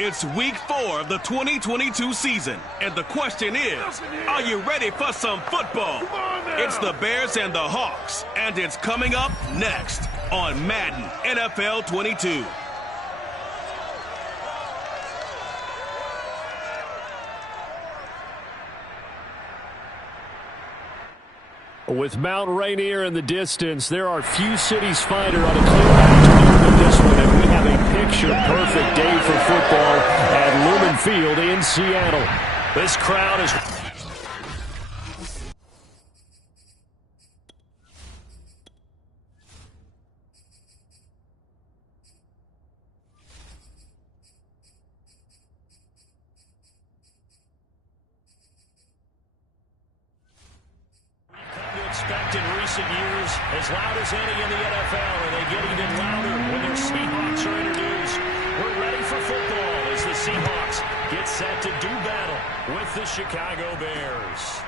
It's week 4 of the 2022 season, and the question is, are you ready for some football? It's the Bears and the Hawks, and it's coming up next on Madden NFL 22. With Mount Rainier in the distance, there are few cities finer on a clear afternoon than this one, and we have a picture-perfect day for football at Lumen Field in Seattle. This crowd is... in recent years, as loud as any in the NFL, and they get even louder when their Seahawks are introduced. We're ready for football as the Seahawks get set to do battle with the Chicago Bears.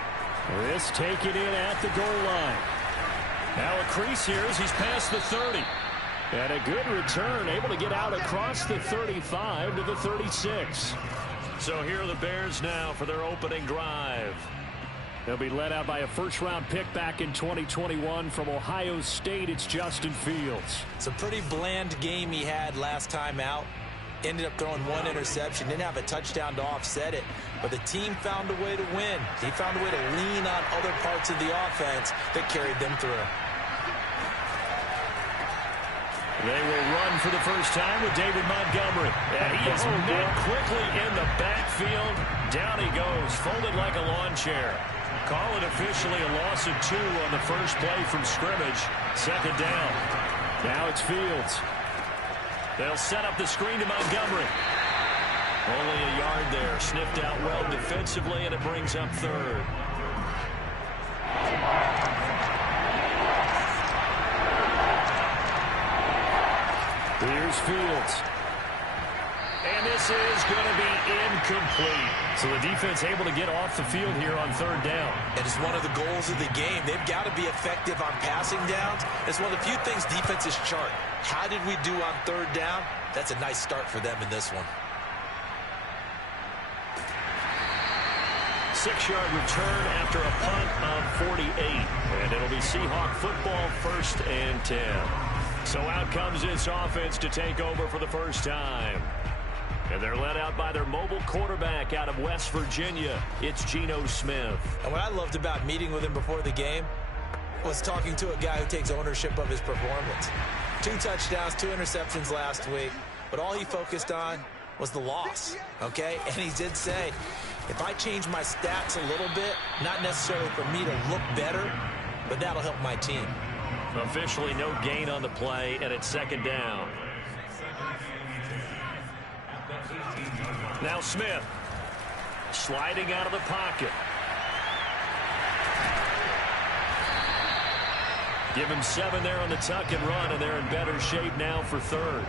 This taken in at the goal line. Now a crease here as he's past the 30. And a good return, able to get out across the 35 to the 36. So here are the Bears now for their opening drive. They'll be led out by a first-round pick back in 2021 from Ohio State. It's Justin Fields. It's a pretty bland game he had last time out. Ended up throwing one interception. Didn't have a touchdown to offset it. But the team found a way to win. He found a way to lean on other parts of the offense that carried them through. They will run for the first time with David Montgomery. And he is met quickly in the backfield. Down he goes, folded like a lawn chair. Call it officially a loss of 2 on the first play from scrimmage. Second down. Now it's Fields. They'll set up the screen to Montgomery. Only a yard there. Sniffed out well defensively, and it brings up third. Here's Fields. And this is going to be incomplete. So the defense able to get off the field here on third down. And it's one of the goals of the game. They've got to be effective on passing downs. It's one of the few things defenses chart. How did we do on third down? That's a nice start for them in this one. 6-yard return after a punt of 48. And it'll be Seahawk football, 1st and 10. So out comes this offense to take over for the first time. And they're led out by their mobile quarterback out of West Virginia. It's Geno Smith. And what I loved about meeting with him before the game was talking to a guy who takes ownership of his performance. 2 touchdowns, 2 interceptions last week. But all he focused on was the loss, okay? And he did say, if I change my stats a little bit, not necessarily for me to look better, but that'll help my team. Officially no gain on the play, and it's second down. Now Smith, sliding out of the pocket. Give him 7 there on the tuck and run, and they're in better shape now for third.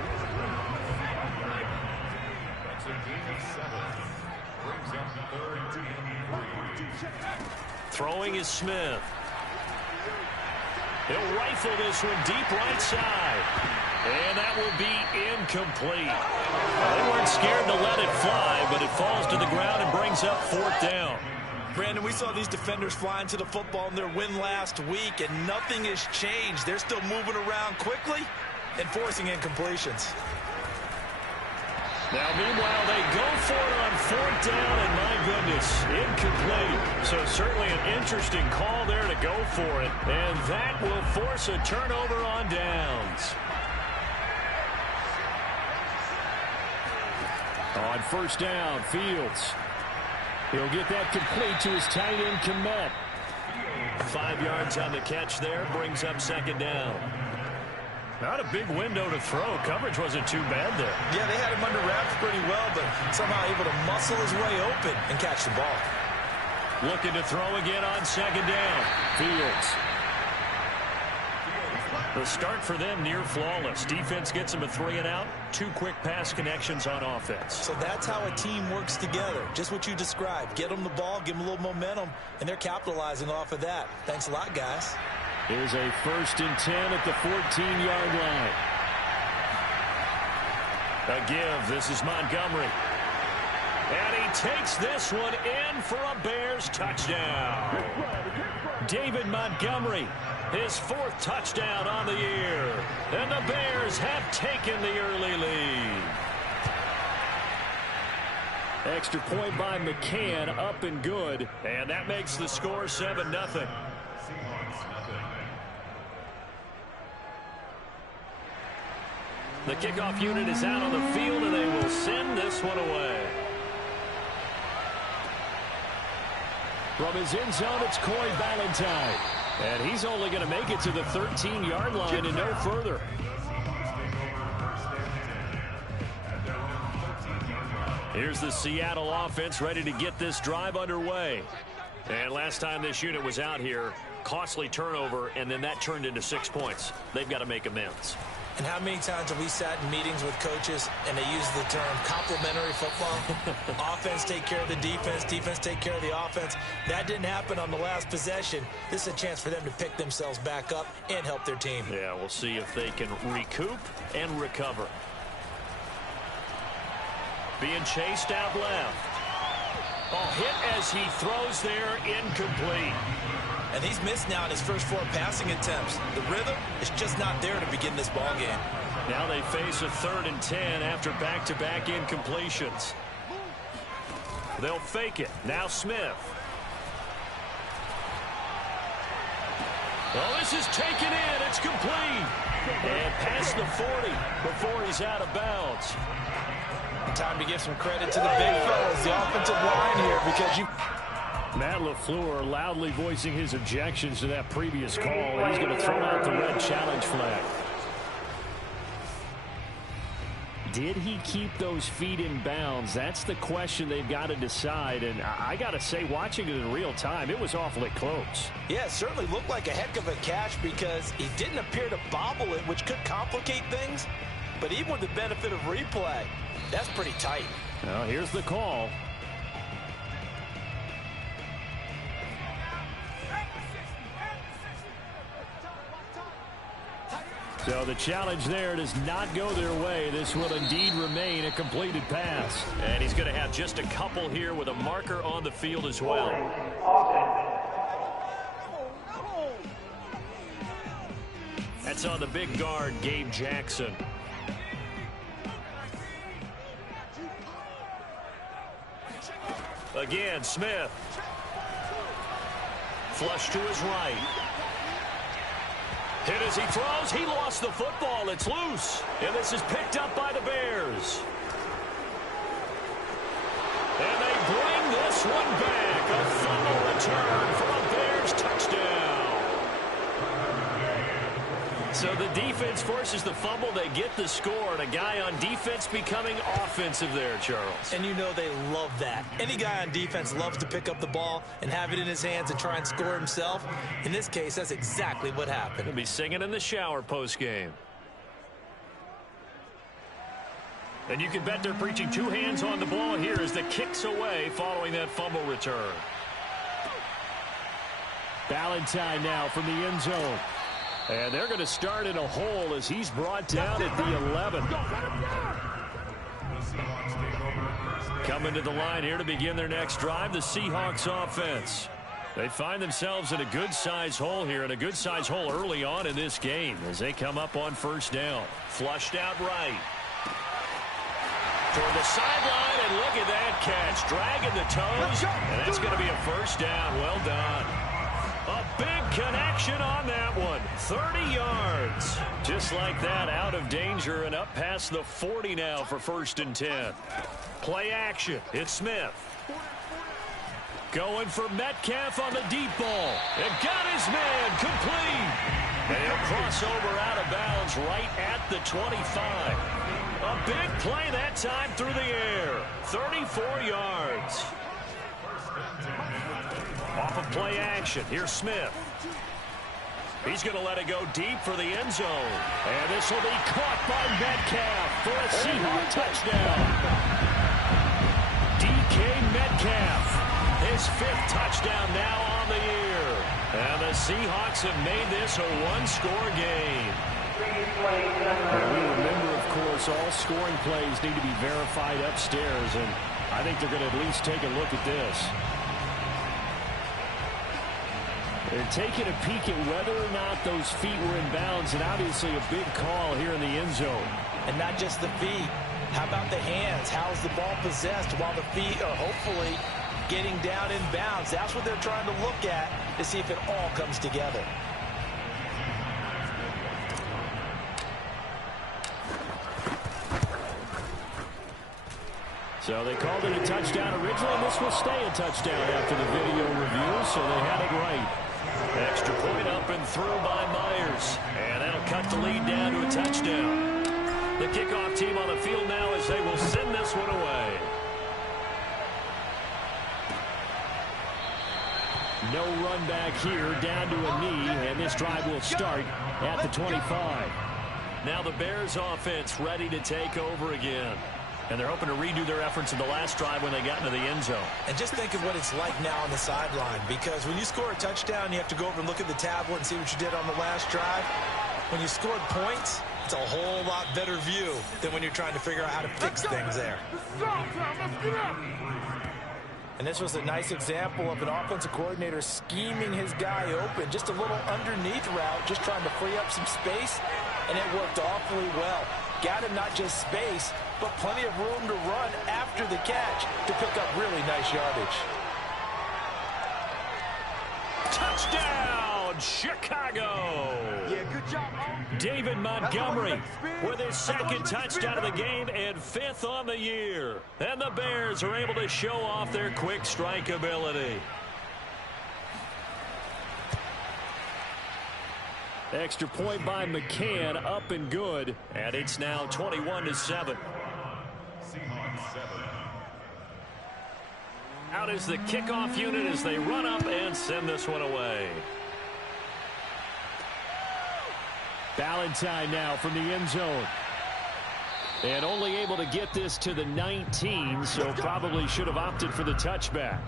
Throwing is Smith. He'll rifle this one deep right side. And that will be incomplete. They weren't scared to let it fly, but it falls to the ground and brings up 4th down. Brandon, we saw these defenders fly into the football in their win last week, and nothing has changed. They're still moving around quickly and forcing incompletions. Now, meanwhile, they go for it on 4th down, and my goodness, incomplete. So certainly an interesting call there to go for it, and that will force a turnover on downs. On 1st down, Fields. He'll get that complete to his tight end, Komet. 5 yards on the catch there, brings up second down. Not a big window to throw. Coverage wasn't too bad there. Yeah, they had him under wraps pretty well, but somehow able to muscle his way open and catch the ball. Looking to throw again on second down. Fields. The start for them near flawless. Defense gets them a 3 and out. 2 quick pass connections on offense. So that's how a team works together. Just what you described. Get them the ball, give them a little momentum, and they're capitalizing off of that. Thanks a lot, guys. Here's a 1st and 10 at the 14-yard line. A give. This is Montgomery. And he takes this one in for a Bears touchdown. David Montgomery, his 4th touchdown on the year. And the Bears have taken the early lead. Extra point by McCann, up and good. And that makes the score 7-0. The kickoff unit is out on the field, and they will send this one away. From his end zone, it's Corey Ballantyne. And he's only going to make it to the 13-yard line and no further. Here's the Seattle offense ready to get this drive underway. And last time this unit was out here, costly turnover, and then that turned into 6 points. They've got to make amends. And how many times have we sat in meetings with coaches and they use the term complementary football? Offense take care of the defense, defense take care of the offense. That didn't happen on the last possession. This is a chance for them to pick themselves back up and help their team. Yeah, we'll see if they can recoup and recover. Being chased out left. Oh, hit as he throws there, incomplete. And he's missed now in his first 4 passing attempts. The rhythm is just not there to begin this ball game. Now they face a 3rd and 10 after back-to-back incompletions. They'll fake it. Now Smith. Oh, this is taken in. It's complete. And past the 40 before he's out of bounds. Time to give some credit to the big fellas, the offensive line here, because you... Matt LaFleur loudly voicing his objections to that previous call. He's going to throw out the red challenge flag. Did he keep those feet in bounds? That's the question they've got to decide. And I got to say, watching it in real time, it was awfully close. Yeah, it certainly looked like a heck of a catch because he didn't appear to bobble it, which could complicate things. But even with the benefit of replay, that's pretty tight. Well, here's the call. So the challenge there does not go their way. This will indeed remain a completed pass. And he's going to have just a couple here with a marker on the field as well. That's on the big guard, Gabe Jackson. Again, Smith. Flush to his right. Hit as he throws. He lost the football. It's loose. And this is picked up by the Bears. And they bring this one back. A fumble return for a Bears touchdown. So the defense forces the fumble. They get the score. And a guy on defense becoming offensive there, Charles. And you know they love that. Any guy on defense loves to pick up the ball and have it in his hands and try and score himself. In this case, that's exactly what happened. He'll be singing in the shower post-game. And you can bet they're preaching 2 hands on the ball here as the kick's away following that fumble return. Ballantyne now from the end zone. And they're going to start in a hole as he's brought down at the 11. Coming to the line here to begin their next drive, the Seahawks offense. They find themselves in a good-sized hole here, and a good-sized hole early on in this game as they come up on first down. Flushed out right. Toward the sideline, and look at that catch. Dragging the toes, and that's going to be a first down. Well done. A big connection on that one. 30 yards. Just like that, out of danger and up past the 40 now for 1st and 10. Play action. It's Smith. Going for Metcalf on the deep ball. And got his man complete. And he'll cross over out of bounds right at the 25. A big play that time through the air. 34 yards. Off of play action. Here's Smith. He's going to let it go deep for the end zone. And this will be caught by Metcalf for a Seahawk touchdown. DK Metcalf, his 5th touchdown now on the year. And the Seahawks have made this a 1-score game. And we remember, of course, all scoring plays need to be verified upstairs. And I think they're going to at least take a look at this. They're taking a peek at whether or not those feet were in bounds, and obviously a big call here in the end zone. And not just the feet. How about the hands? How's the ball possessed while the feet are hopefully getting down in bounds? That's what they're trying to look at to see if it all comes together. So they called it a touchdown originally, and this will stay a touchdown after the video review, so they had it right. Extra point up and through by Myers. And that'll cut the lead down to a touchdown. The kickoff team on the field now as they will send this one away. No run back here, down to a knee, and this drive will start at the 25. Now the Bears offense ready to take over again. And they're hoping to redo their efforts in the last drive when they got into the end zone. And just think of what it's like now on the sideline, because when you score a touchdown, you have to go over and look at the tablet and see what you did on the last drive. When you scored points, it's a whole lot better view than when you're trying to figure out how to fix things there. And this was a nice example of an offensive coordinator scheming his guy open. Just a little underneath route, just trying to free up some space, and it worked awfully well. Got him not just space, but plenty of room to run after the catch to pick up really nice yardage. Touchdown, Chicago! Yeah, good job, David Montgomery with his second touchdown of the game and 5th on the year. And the Bears are able to show off their quick strike ability. Extra point by McCann, up and good, and it's now 21-7. Out is the kickoff unit as they run up and send this one away. Valentine now from the end zone. And only able to get this to the 19, so probably should have opted for the touchback.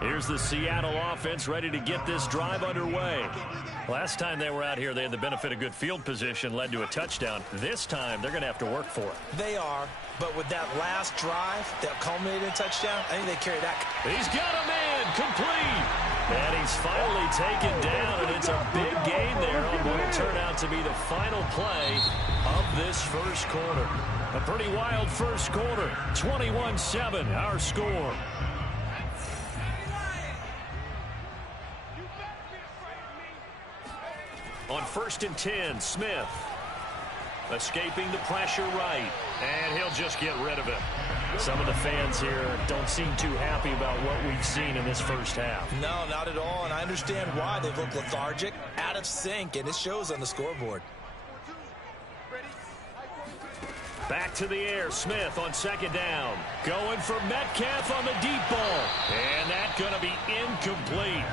Here's the Seattle offense ready to get this drive underway. Last time they were out here, they had the benefit of good field position, led to a touchdown. This time, they're going to have to work for it. They are, but with that last drive that culminated in a touchdown, I think they carry that. He's got a man, complete. And he's finally taken down, and it's a big gain there on what will turn out to be the final play of this first quarter. A pretty wild first quarter, 21-7, our score. On 1st and 10, Smith escaping the pressure right, and he'll just get rid of it. Some of the fans here don't seem too happy about what we've seen in this first half. No, not at all, and I understand why. They look lethargic, out of sync, and it shows on the scoreboard. Back to the air, Smith on 2nd down. Going for Metcalf on the deep ball, and that's going to be incomplete.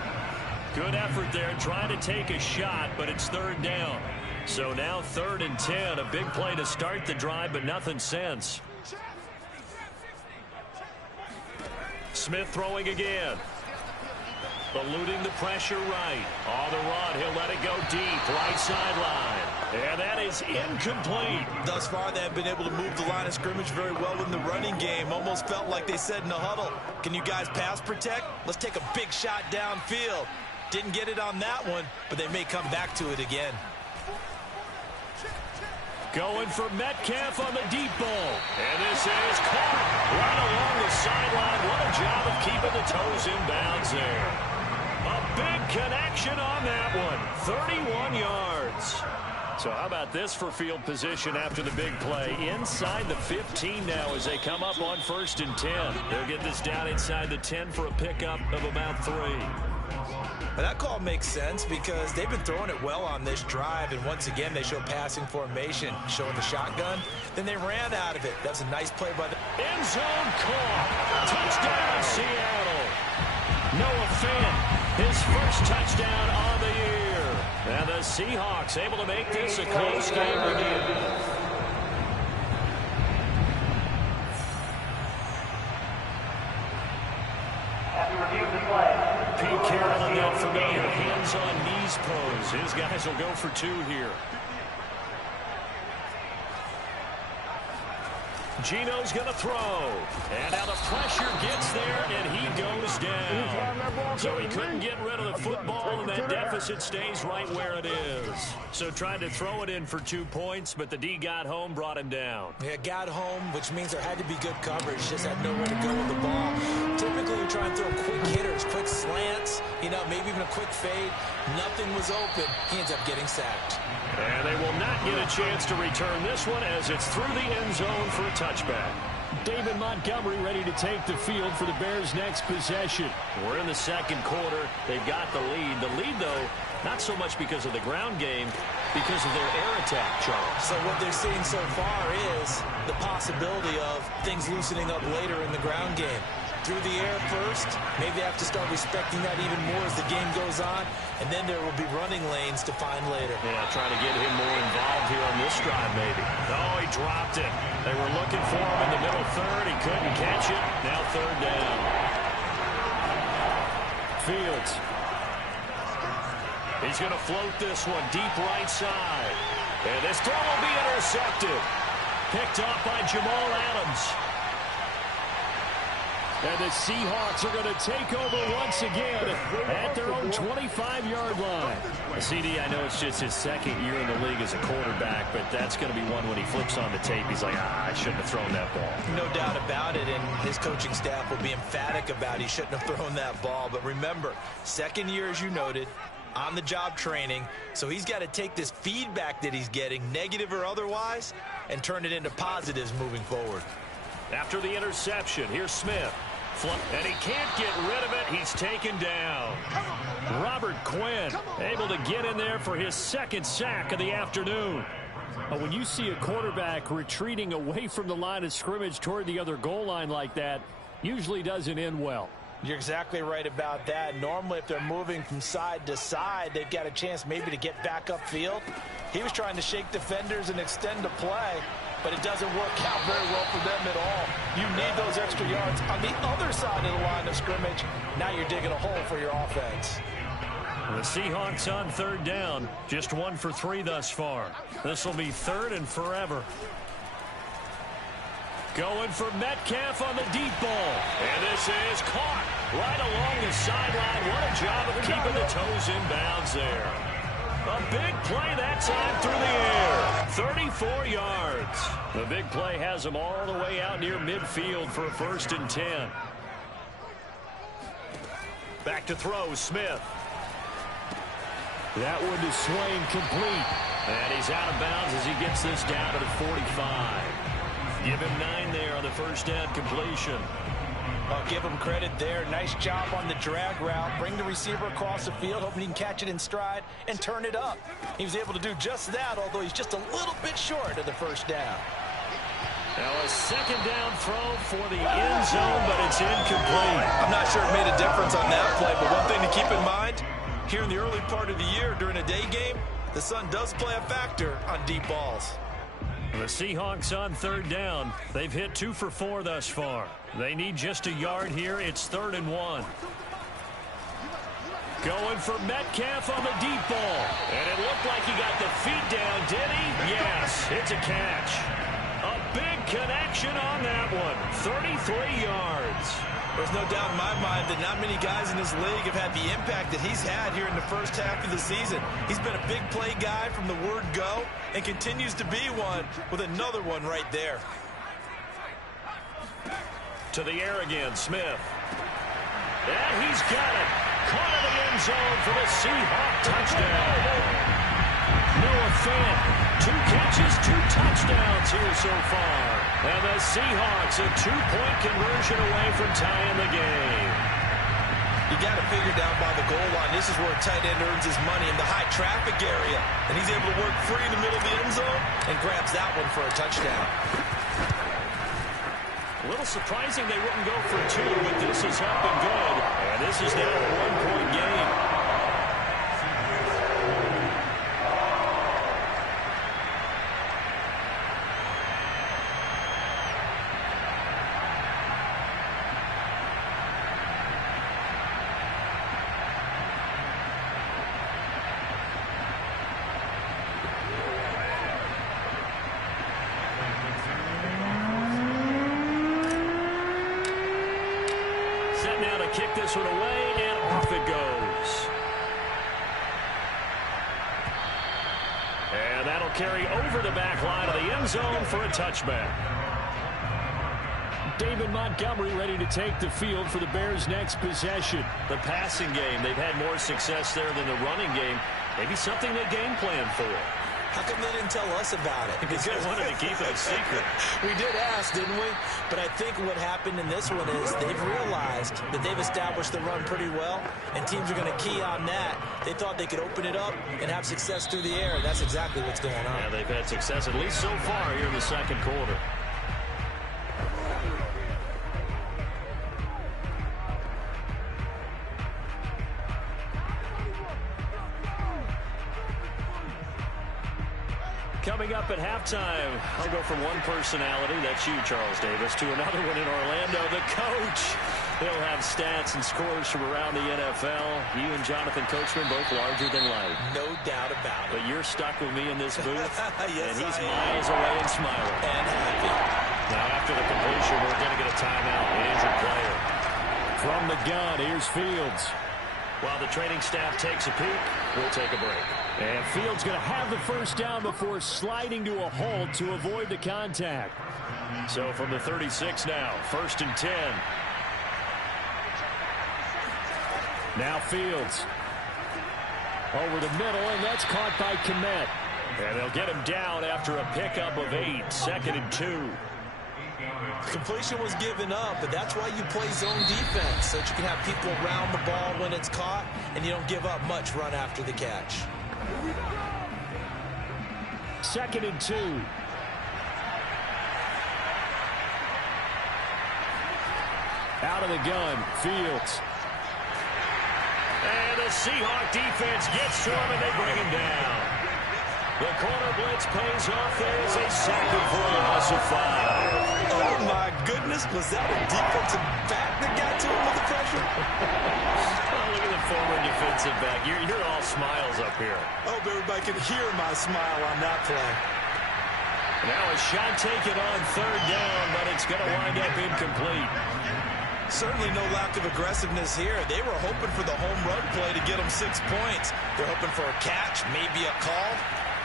Good effort there, trying to take a shot, but it's 3rd down. So now 3rd and 10, a big play to start the drive, but nothing since. Smith throwing again. Eluding the pressure right. On the run, he'll let it go deep, right sideline. And that is incomplete. Thus far, they have been able to move the line of scrimmage very well in the running game. Almost felt like they said in the huddle, can you guys pass protect? Let's take a big shot downfield. Didn't get it on that one, but they may come back to it again. Going for Metcalf on the deep ball. And this is caught right along the sideline. What a job of keeping the toes in bounds there. A big connection on that one. 31 yards. So how about this for field position after the big play? Inside the 15 now as they come up on 1st and 10. They'll get this down inside the 10 for a pickup of about 3. But that call makes sense because they've been throwing it well on this drive, and once again they show passing formation, showing the shotgun. Then they ran out of it. That's a nice play by the end zone call. Touchdown, Seattle. Noah Fant, his first touchdown on the year. And the Seahawks able to make this a close game again. Pete Carroll in that familiar hands-on-knees pose. His guys will go for 2 here. Gino's going to throw. And now the pressure gets there, and he goes down. So he couldn't get rid of the football, and that deficit stays right where it is. So tried to throw it in for 2 points, but the D got home, brought him down. Yeah, got home, which means there had to be good coverage. Just had nowhere to go with the ball. Typically, we try and throw quick hitters, quick slants, maybe even a quick fade. Nothing was open. He ends up getting sacked. And they will not get a chance to return this one as it's through the end zone for a touchback. David Montgomery ready to take the field for the Bears' next possession. We're in the second quarter. They've got the lead. The lead, though, not so much because of the ground game, because of their air attack, Charles. So what they're seeing so far is the possibility of things loosening up later in the ground game. Through the air first, maybe they have to start respecting that even more as the game goes on, and then there will be running lanes to find later. Yeah, trying to get him more involved here on this drive, maybe. Oh, he dropped it. They were looking for him in the middle third. He couldn't catch it. Now third down. Fields. He's going to float this one deep right side. And this throw will be intercepted. Picked up by Jamal Adams. And the Seahawks are going to take over once again at their own 25-yard line. CD, I know it's just his second year in the league as a quarterback, but that's going to be one when he flips on the tape. He's like, I shouldn't have thrown that ball. No doubt about it, and his coaching staff will be emphatic about he shouldn't have thrown that ball. But remember, second year, as you noted, on-the-job training, so he's got to take this feedback that he's getting, negative or otherwise, and turn it into positives moving forward. After the interception, here's Smith. And he can't get rid of it. He's taken down. Robert Quinn able to get in there for his second sack of the afternoon. When you see a quarterback retreating away from the line of scrimmage toward the other goal line like that, usually doesn't end well. You're exactly right about that. Normally, if they're moving from side to side, they've got a chance maybe to get back upfield. He was trying to shake defenders and extend the play, but it doesn't work out very well for them at all. You need those extra yards on the other side of the line of scrimmage. Now you're digging a hole for your offense. The Seahawks on third down, just 1 for 3 thus far. This will be third and forever. Going for Metcalf on the deep ball. And this is caught right along the sideline. What a job of keeping the toes in bounds there. A big play that time through the air. 34 yards. The big play has him all the way out near midfield for a 1st and 10. Back to throw, Smith. That one to Swain complete. And he's out of bounds as he gets this down to the 45. Give him 9 there on the first down completion. I'll give him credit there. Nice job on the drag route. Bring the receiver across the field, hoping he can catch it in stride and turn it up. He was able to do just that, although he's just a little bit short of the first down. Now a second down throw for the end zone, but it's incomplete. I'm not sure it made a difference on that play, but one thing to keep in mind, here in the early part of the year during a day game, the sun does play a factor on deep balls. The Seahawks on third down. They've hit 2 for 4 thus far. They need just a yard here. It's 3rd and 1. Going for Metcalf on the deep ball. And it looked like he got the feet down, did he? Yes, it's a catch. A big connection on that one. 33 yards. There's no doubt in my mind that not many guys in this league have had the impact that he's had here in the first half of the season. He's been a big play guy from the word go and continues to be one with another one right there. To the air again, Smith. And he's got it. Caught in the end zone for the Seahawk touchdown. Noah Fant, 2 catches, 2 touchdowns here so far. And the Seahawks a 2-point conversion away from tying the game. You got to figure down by the goal line. This is where a tight end earns his money in the high traffic area. And he's able to work free in the middle of the end zone and grabs that one for a touchdown. A little surprising they wouldn't go for 2, but this is up and good. And this is now a 1-point game. to kick this one away, and off it goes. And that'll carry over the back line of the end zone for a touchback. David Montgomery ready to take the field for the Bears' next possession. The passing game, they've had more success there than the running game. Maybe something they game plan for. How come they didn't tell us about it? Because they wanted to keep it a secret. We did ask, didn't we? But I think what happened in this one is they've realized that they've established the run pretty well, and teams are going to key on that. They thought they could open it up and have success through the air, and that's exactly what's going on. Yeah, they've had success at least so far here in the second quarter. Coming up at halftime, I'll go from one personality, that's you, Charles Davis, to another one in Orlando, the coach. He'll have stats and scores from around the NFL. You and Jonathan Coachman both larger than life. No doubt about it. But you're stuck with me in this booth, yes, and he's miles away and smiling. And happy. Now after the completion, we're going to get a timeout, an injured player. From the gun, here's Fields. While the training staff takes a peek, we'll take a break. And Fields going to have the first down before sliding to a halt to avoid the contact. So from the 36 now, 1st and 10. Now Fields. Over the middle, and that's caught by Kmet. And they'll get him down after a pickup of 8, 2nd and 2. Completion was given up, but that's why you play zone defense, so that you can have people around the ball when it's caught, and you don't give up much run after the catch. 2nd and 2. Out of the gun, Fields. And the Seahawks defense gets to him, and they bring him down. The corner blitz pays off. There's a sack for a loss of 5. Oh, my goodness. Was that a defensive back that got to him with the pressure? Oh, look at the former defensive back. You're all smiles up here. I hope everybody can hear my smile on that play. Now a shot taken on 3rd down, but it's going to wind up incomplete. Certainly no lack of aggressiveness here. They were hoping for the home run play to get them 6 points. They're hoping for a catch, maybe a call,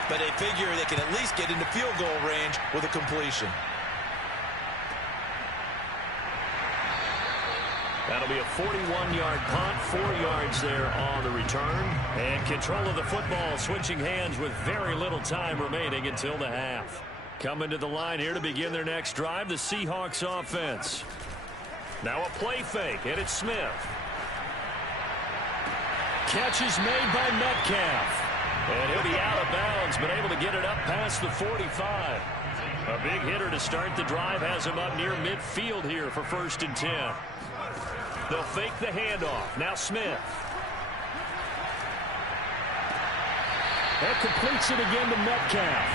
but they figure they can at least get into field goal range with a completion. That'll be a 41-yard punt, 4 yards there on the return. And control of the football switching hands with very little time remaining until the half. Coming to the line here to begin their next drive, the Seahawks offense. Now a play fake, and it's Smith. Catch is made by Metcalf. And he'll be out of bounds, but able to get it up past the 45. A big hitter to start the drive has him up near midfield here for 1st and 10. They'll fake the handoff. Now Smith. That completes it again to Metcalf.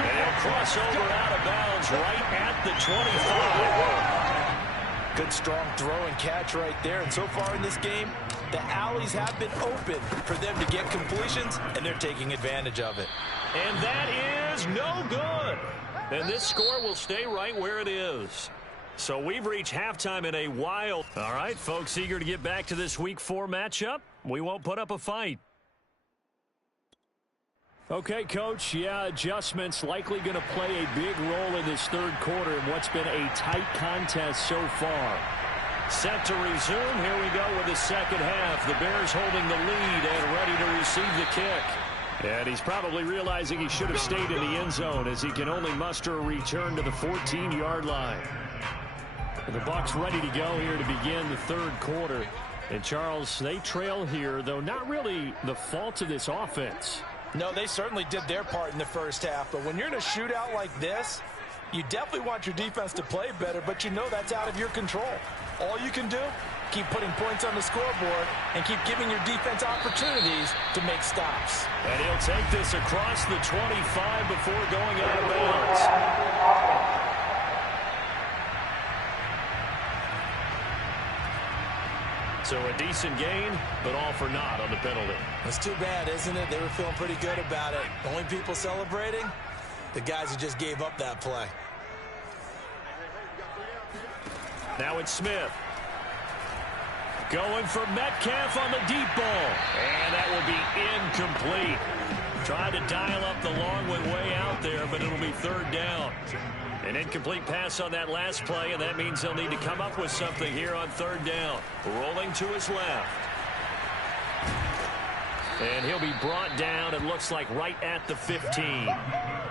And he'll cross over out of bounds right at the 25. Good strong throw and catch right there. And so far in this game, the alleys have been open for them to get completions, and they're taking advantage of it. And that is no good. And this score will stay right where it is. So we've reached halftime in a while. All right, folks, eager to get back to this Week 4 matchup. We won't put up a fight. Okay, Coach, yeah, adjustments likely going to play a big role in this 3rd quarter in what's been a tight contest so far. Set to resume. Here we go with the second half. The Bears holding the lead and ready to receive the kick. And he's probably realizing he should have stayed in the end zone as he can only muster a return to the 14-yard line. And the Bucs ready to go here to begin the 3rd quarter. And, Charles, they trail here, though not really the fault of this offense. No, they certainly did their part in the first half. But when you're in a shootout like this, you definitely want your defense to play better, but you know that's out of your control. All you can do, keep putting points on the scoreboard and keep giving your defense opportunities to make stops. And he'll take this across the 25 before going out of bounds. So a decent gain, but all for naught on the penalty. It's too bad, isn't it? They were feeling pretty good about it. The only people celebrating, the guys who just gave up that play. Now it's Smith. Going for Metcalf on the deep ball. And that will be incomplete. Trying to dial up the long way out there, but it'll be third down. An incomplete pass on that last play, and that means they'll need to come up with something here on third down. Rolling to his left. And he'll be brought down, it looks like, right at the 15.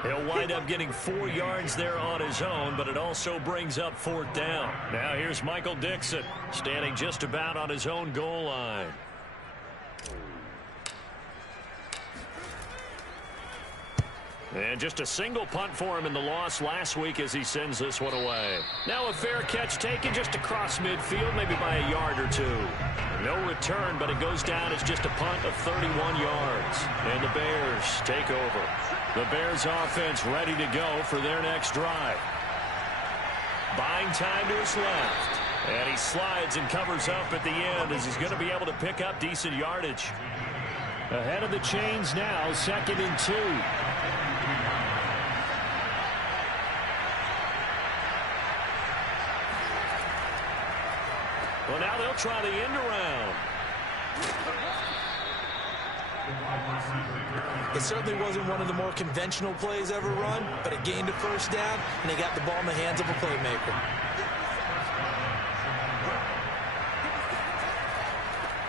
He'll wind up getting 4 yards there on his own, but it also brings up fourth down. Now here's Michael Dixon, standing just about on his own goal line. And just a single punt for him in the loss last week as he sends this one away. Now a fair catch taken just across midfield, maybe by a yard or two. No return, but it goes down as just a punt of 31 yards. And the Bears take over. The Bears offense ready to go for their next drive. Buying time to his left. And he slides and covers up at the end as he's going to be able to pick up decent yardage. Ahead of the chains now, 2nd and 2. Well, now they'll try the end around. It certainly wasn't one of the more conventional plays ever run, but it gained a first down, and they got the ball in the hands of a playmaker.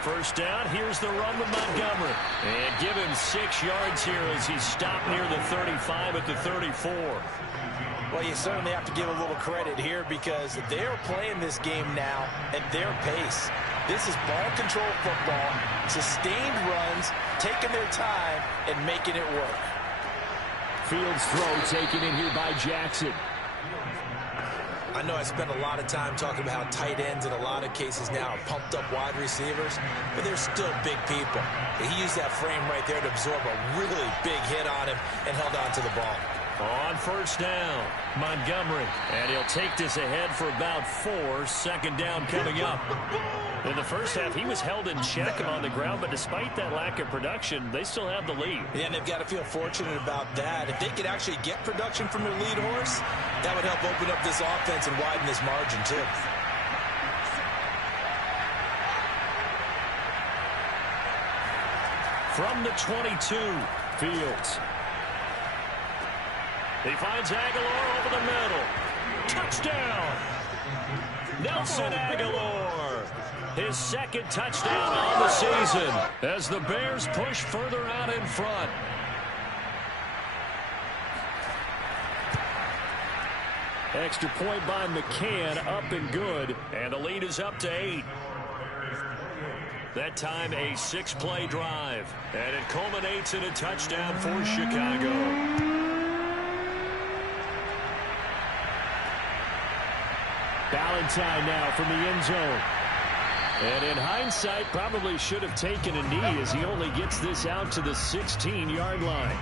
First down, here's the run with Montgomery. And give him 6 yards here as he stopped near the 35 at the 34. Well, you certainly have to give a little credit here because they're playing this game now at their pace. This is ball control football, sustained runs, taking their time, and making it work. Fields throw taken in here by Jackson. I know I spent a lot of time talking about how tight ends in a lot of cases now are pumped up wide receivers, but they're still big people. He used that frame right there to absorb a really big hit on him and held on to the ball. On first down, Montgomery. And he'll take this ahead for about 4. 2nd down coming up. In the first half, he was held in check on the ground, but despite that lack of production, they still have the lead. Yeah, and they've got to feel fortunate about that. If they could actually get production from their lead horse, that would help open up this offense and widen this margin, too. From the 22, Fields. He finds Aguilar over the middle. Touchdown! Nelson Aguilar. His 2nd touchdown on the season as the Bears push further out in front. Extra point by McCann, up and good, and the lead is up to 8. That time a 6-play drive, and it culminates in a touchdown for Chicago. Valentine now from the end zone. And in hindsight, probably should have taken a knee as he only gets this out to the 16-yard line.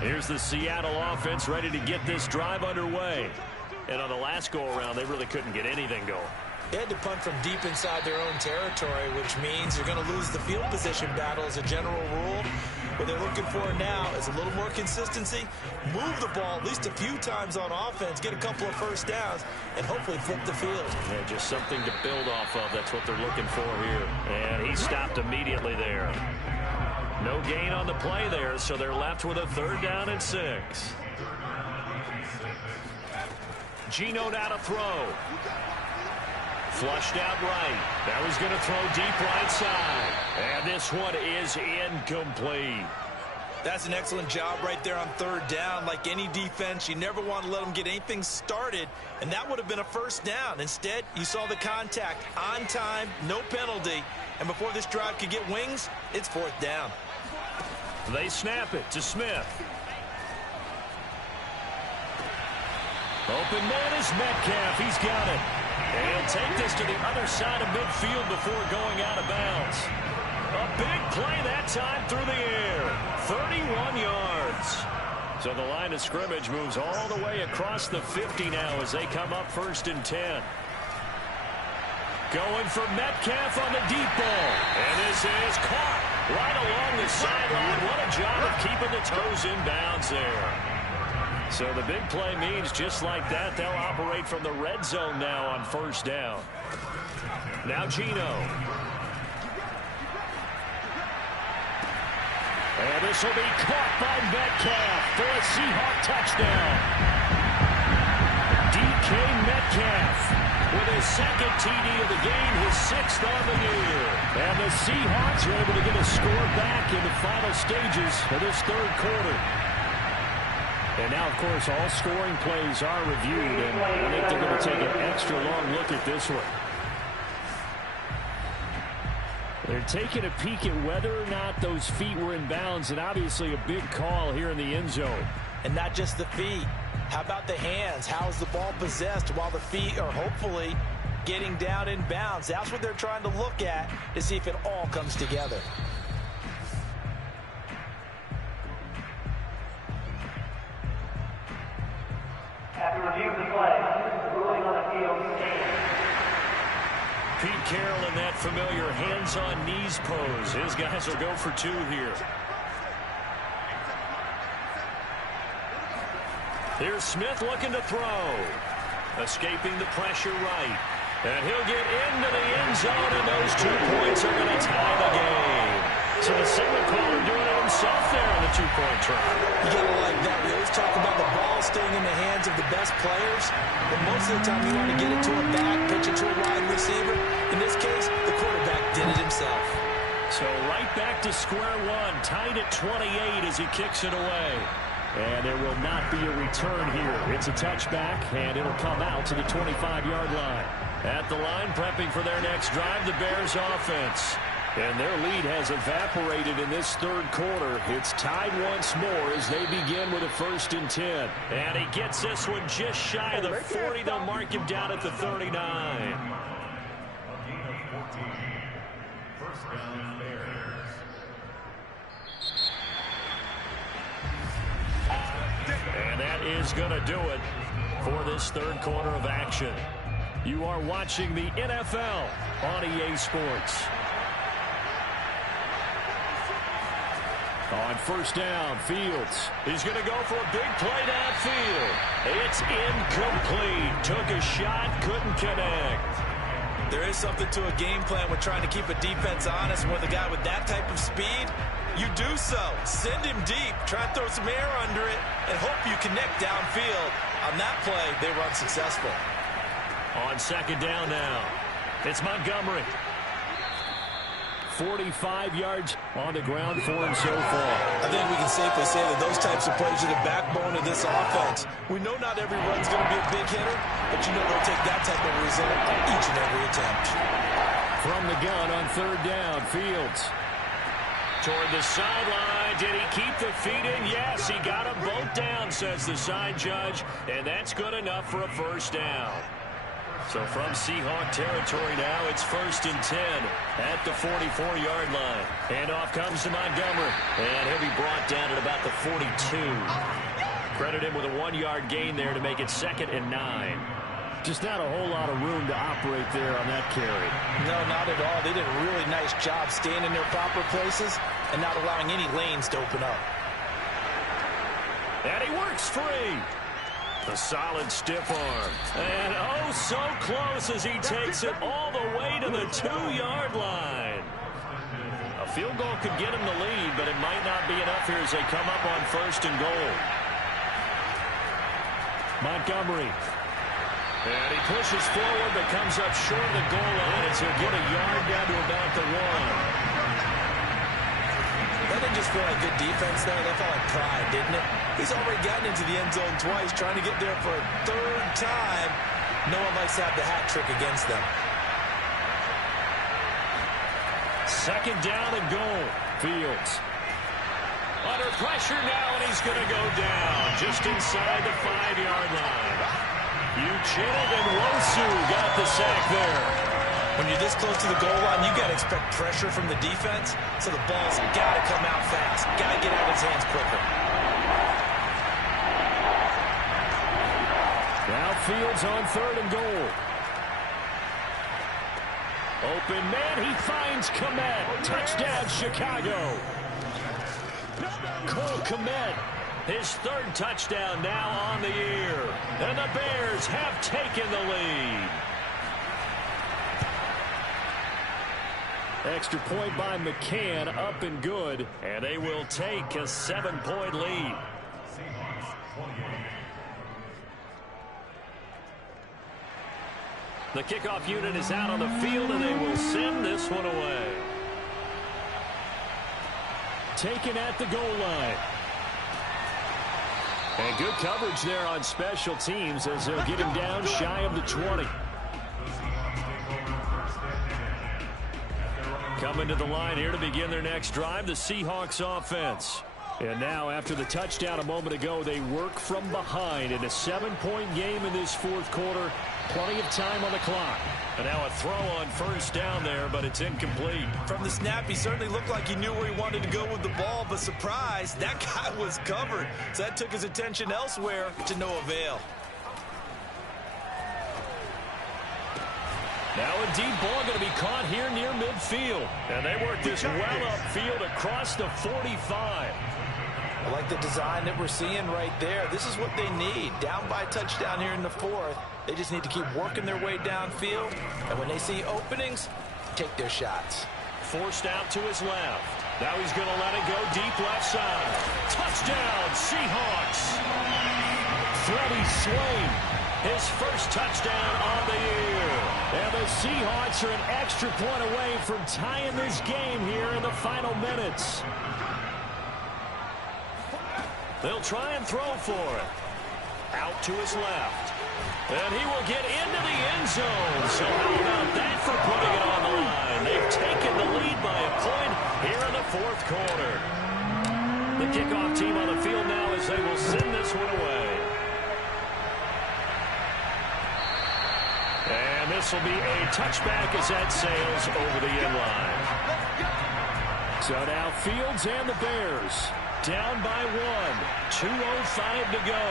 Here's the Seattle offense ready to get this drive underway. And on the last go-around, they really couldn't get anything going. They had to punt from deep inside their own territory, which means you're going to lose the field position battle as a general rule. What they're looking for now is a little more consistency, move the ball at least a few times on offense, get a couple of first downs, and hopefully flip the field. Yeah, just something to build off of. That's what they're looking for here. And he stopped immediately there. No gain on the play there, so they're left with a 3rd down and 6. Geno now to throw. Flushed out right. Now he's going to throw deep right side. And this one is incomplete. That's an excellent job right there on 3rd down. Like any defense, you never want to let them get anything started, and that would have been a first down. Instead, you saw the contact on time, no penalty, and before this drive could get wings, it's 4th down. They snap it to Smith. Open man is Metcalf. He's got it. And take this to the other side of midfield before going out of bounds. A big play that time through the air. 31 yards. So the line of scrimmage moves all the way across the 50 now as they come up 1st and 10. Going for Metcalf on the deep ball. And this is caught right along the sideline. What a job of keeping the toes in bounds there. So the big play means just like that, they'll operate from the red zone now on 1st down. Now Gino. And this will be caught by Metcalf for a Seahawk touchdown. DK Metcalf with his second TD of the game, his 6th on the year. And the Seahawks are able to get a score back in the final stages of this third quarter. And now, of course, all scoring plays are reviewed, and I think they're going to take an extra long look at this one. They're taking a peek at whether or not those feet were in bounds, and obviously a big call here in the end zone. And not just the feet. How about the hands? How is the ball possessed while the feet are hopefully getting down in bounds? That's what they're trying to look at to see if it all comes together. After review of the play, ruling on the field stands. Pete Carroll in that familiar hands-on knees pose. His guys will go for 2 here. Here's Smith looking to throw. Escaping the pressure right. And he'll get into the end zone, and those 2 points are going to tie the game. So the signal caller doing it himself there on the 2-point try. You got to like that. We always talk about the ball staying in the hands of the best players, but most of the time you want to get it to a back, pitch it to a wide receiver. In this case, the quarterback did it himself. So right back to square one, tied at 28 as he kicks it away. And there will not be a return here. It's a touchback, and it'll come out to the 25-yard line. At the line, prepping for their next drive, the Bears offense. And their lead has evaporated in this third quarter. It's tied once more as they begin with a 1st and 10. And he gets this one just shy of the 40. They'll mark him down at the 39. And that is going to do it for this third quarter of action. You are watching the NFL on EA Sports. On 1st down, Fields. He's going to go for a big play downfield. It's incomplete. Took a shot, couldn't connect. There is something to a game plan with trying to keep a defense honest. With a guy with that type of speed, you do so. Send him deep. Try and throw some air under it and hope you connect downfield. On that play, they were unsuccessful. On 2nd down now, it's Montgomery. 45 yards on the ground for him so far. I think we can safely say that those types of plays are the backbone of this offense. We know not every run's going to be a big hitter, but you know they'll take that type of result on each and every attempt. From the gun on 3rd down, Fields. Toward the sideline. Did he keep the feet in? Yes, he got them both down, says the side judge, and that's good enough for a 1st down. So from Seahawk territory now, it's 1st and 10 at the 44-yard line. And off comes to Montgomery. And he'll be brought down at about the 42. Credit him with a 1-yard gain there to make it 2nd and 9. Just not a whole lot of room to operate there on that carry. No, not at all. They did a really nice job staying in their proper places and not allowing any lanes to open up. And he works free. A solid stiff arm. And oh, so close as he takes it all the way to the 2-yard line. A field goal could get him the lead, but it might not be enough here as they come up on 1st and goal. Montgomery. And he pushes forward, but comes up short of the goal line as he'll get a yard down to about the 1. That didn't just feel like good defense there. That felt like pride, didn't it? He's already gotten into the end zone twice, trying to get there for a 3rd time. No one likes to have the hat trick against them. 2nd down and goal. Fields. Under pressure now, and he's going to go down just inside the 5-yard line. Uchenna and Wosu got the sack there. When you're this close to the goal line, you got to expect pressure from the defense, so the ball's got to come out fast. Got to get out of his hands quicker. Now Fields on 3rd and goal. Open man, he finds Kmet. Touchdown, Chicago. Cole Kmet, his 3rd touchdown now on the year. And the Bears have taken the lead. Extra point by McCann, up and good. And they will take a 7-point lead. The kickoff unit is out on the field, and they will send this one away. Taken at the goal line. And good coverage there on special teams as they'll get him down shy of the 20. Coming to the line here to begin their next drive, the Seahawks offense. And now after the touchdown a moment ago, they work from behind in a 7-point game in this fourth quarter. Plenty of time on the clock. And now a throw on first down there, but it's incomplete. From the snap, he certainly looked like he knew where he wanted to go with the ball, but surprise, that guy was covered. So that took his attention elsewhere to no avail. Now a deep ball going to be caught here near midfield. And they work this well upfield across the 45. I like the design that we're seeing right there. This is what they need. Down by a touchdown here in the fourth. They just need to keep working their way downfield. And when they see openings, take their shots. Forced out to his left. Now he's going to let it go deep left side. Touchdown, Seahawks. Freddie Swain, his first touchdown on the year. And the Seahawks are an extra point away from tying this game here in the final minutes. They'll try and throw for it. Out to his left. And he will get into the end zone. So how about that for putting it on the line? They've taken the lead by a point here in the fourth quarter. The kickoff team on the field now as they will send this one away. And this will be a touchback as that sails over the end line. So now Fields and the Bears down by 1. 2:05 to go.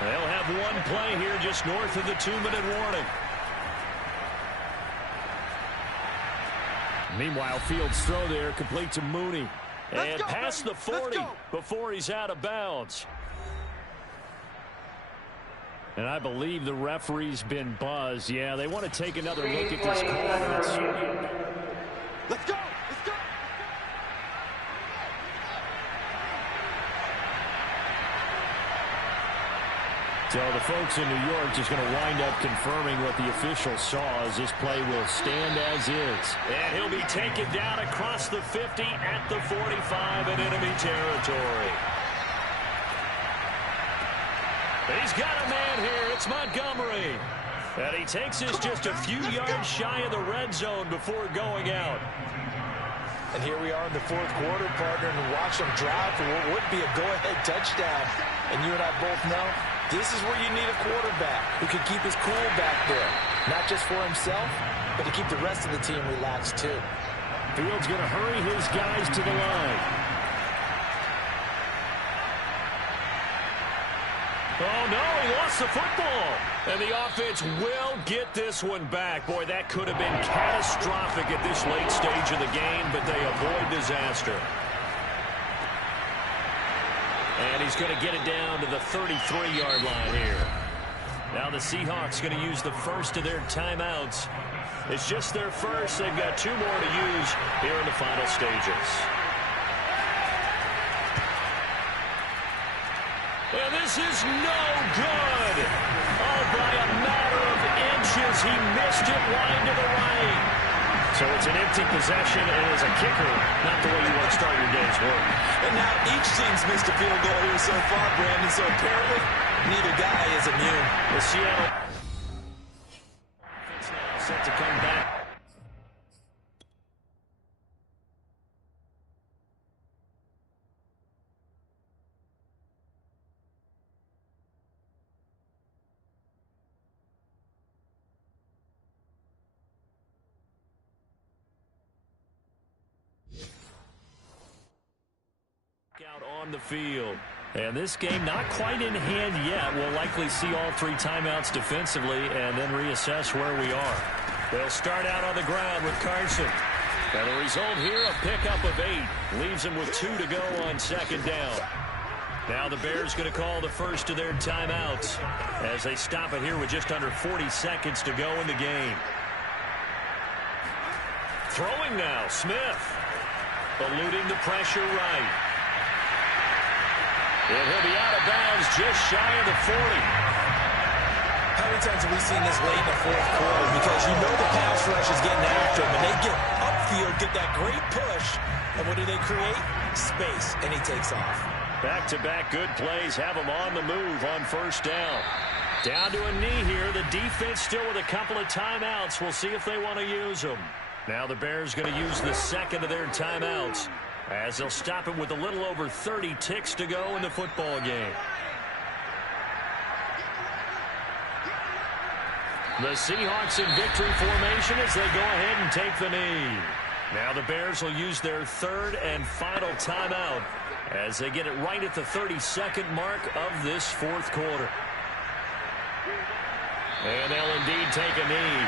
They'll have one play here just north of the 2-minute warning. Meanwhile, Fields' throw there complete to Mooney. And past the 40 before he's out of bounds. And I believe the referee's been buzzed. Yeah, they want to take another look at this call. Let's go! So the folks in New York just going to wind up confirming what the official saw as this play will stand as is. And he'll be taken down across the 50 at the 45 in enemy territory. He's got a man here. It's Montgomery. And he takes this just a few yards shy of the red zone before going out. And here we are in the fourth quarter, partner, and watch them drive for what would be a go-ahead touchdown. And you and I both know this is where you need a quarterback who can keep his cool back there. Not just for himself, but to keep the rest of the team relaxed too. Fields going to hurry his guys to the line. Oh, no, he lost the football. And the offense will get this one back. Boy, that could have been catastrophic at this late stage of the game, but they avoid disaster. And he's going to get it down to the 33-yard line here. Now the Seahawks going to use the first of their timeouts. It's just their first. They've got 2 more to use here in the final stages. And this is no good. Oh, by a matter of inches, he missed it wide to the right. So it's an empty possession, and as a kicker, not the way you want to start your day's work. And now each team's missed a field goal here so far, Brandon, so apparently neither guy is immune. The Seattle offense now set to come back. Out on the field. And this game not quite in hand yet. We'll likely see all 3 timeouts defensively and then reassess where we are. They'll start out on the ground with Carson. And the result here, a pickup of 8. Leaves them with 2 to go on second down. Now the Bears going to call the first of their timeouts as they stop it here with just under 40 seconds to go in the game. Throwing now, Smith. Eluding the pressure right. And he'll be out of bounds just shy of the 40. How many times have we seen this late in the fourth quarter? Because you know the pass rush is getting after him, and they get upfield, get that great push, and what do they create? Space, and he takes off. Back-to-back good plays have him on the move on first down. Down to a knee here. The defense still with a couple of timeouts. We'll see if they want to use them. Now the Bears going to use the second of their timeouts as they'll stop it with a little over 30 ticks to go in the football game. The Seahawks in victory formation as they go ahead and take the knee. Now the Bears will use their third and final timeout as they get it right at the 32nd mark of this fourth quarter. And they'll indeed take a knee.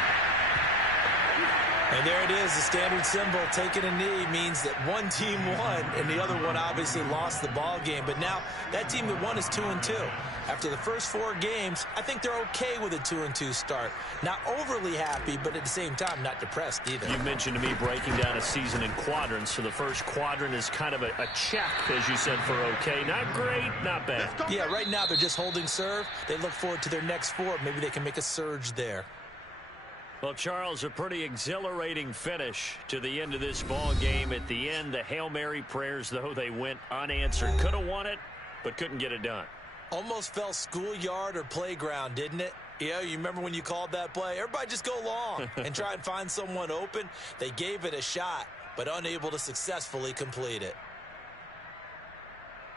And there it is, the standard symbol. Taking a knee means that one team won and the other one obviously lost the ball game. But now that team that won is 2-2. After the first 4 games, I think they're okay with a 2-2 start. Not overly happy, but at the same time, not depressed either. You mentioned to me breaking down a season in quadrants. So the first quadrant is kind of a check, as you said, for okay. Not great, not bad. Yeah, right now they're just holding serve. They look forward to their next 4. Maybe they can make a surge there. Well, Charles, a pretty exhilarating finish to the end of this ball game. At the end, the Hail Mary prayers, though, they went unanswered. Could have won it, but couldn't get it done. Almost felt schoolyard or playground, didn't it? Yeah, you remember when you called that play? Everybody just go long and try and find someone open. They gave it a shot, but unable to successfully complete it.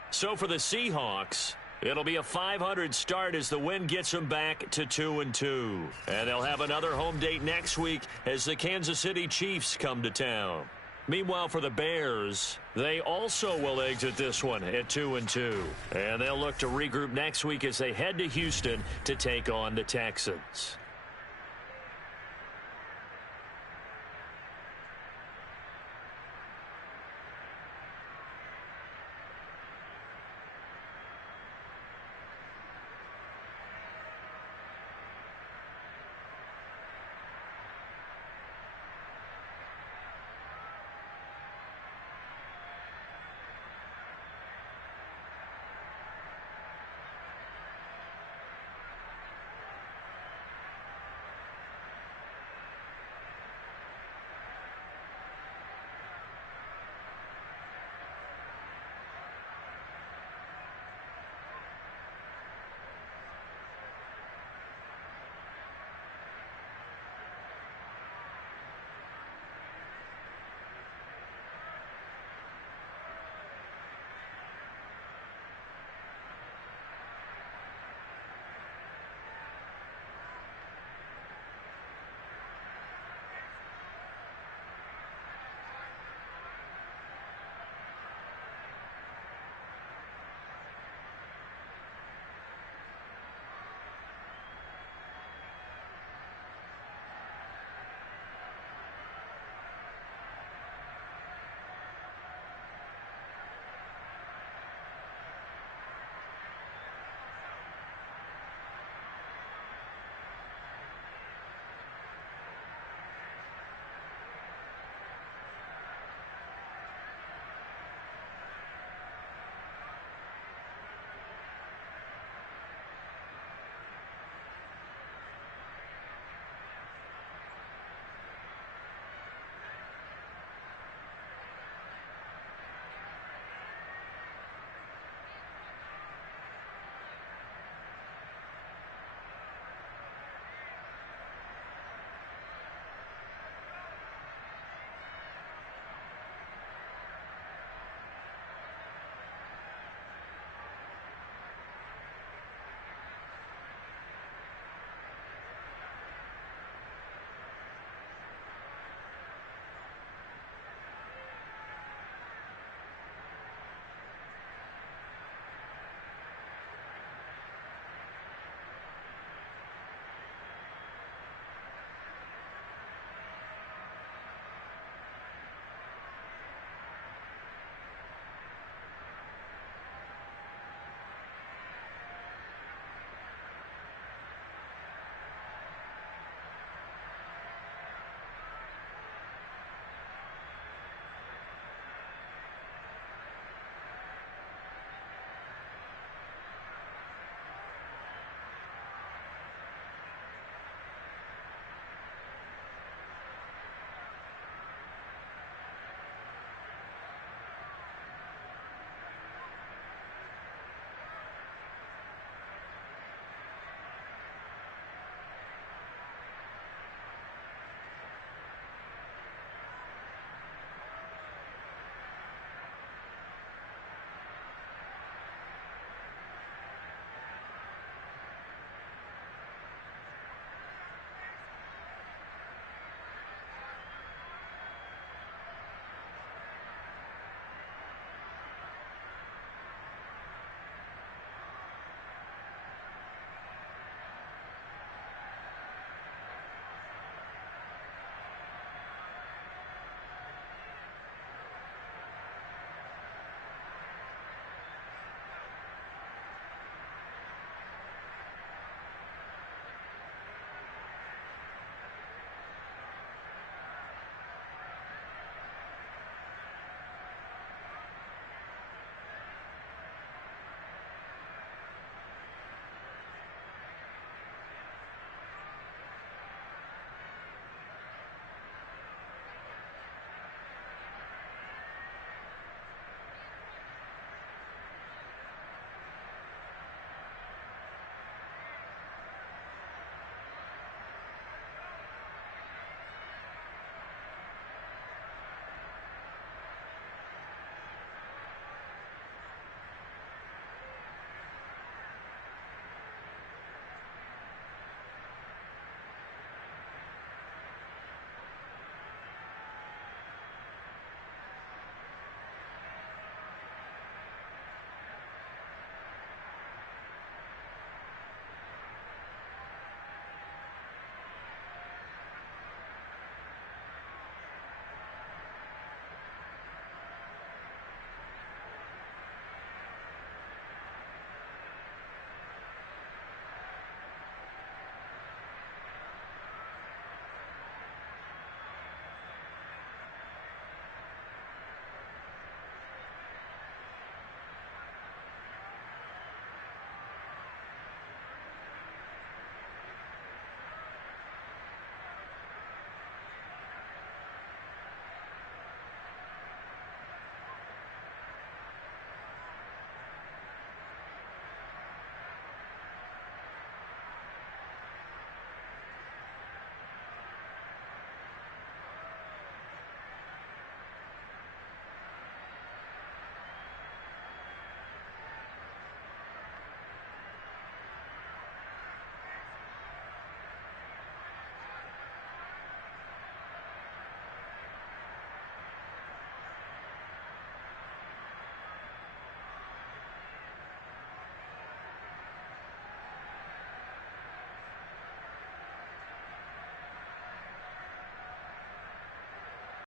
So for the Seahawks, it'll be a .500 start as the win gets them back to 2-2. And they'll have another home date next week as the Kansas City Chiefs come to town. Meanwhile, for the Bears, they also will exit this one at 2-2. And they'll look to regroup next week as they head to Houston to take on the Texans.